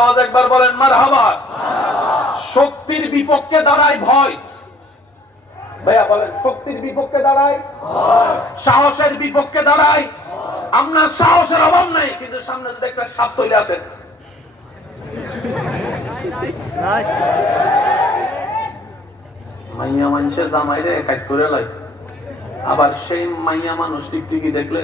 আওয়াজ একবার বলেন মারহাবা। শক্তির বিপক্ষে দাঁড়ায় ভয়। ভাইয়া বলেন, শক্তির বিপক্ষে দাঁড়ায় ভয়, সাহসের বিপক্ষে দাঁড়ায়। আপনার সাহসের অভাব নাই, কিন্তু সামনে যদি একটা সাপ চলে আসে, মাইয়া মানুষের জামাইরে কাট করে লাই, আবার সেই মাইয়া মানুষ টিকটিকি দেখলে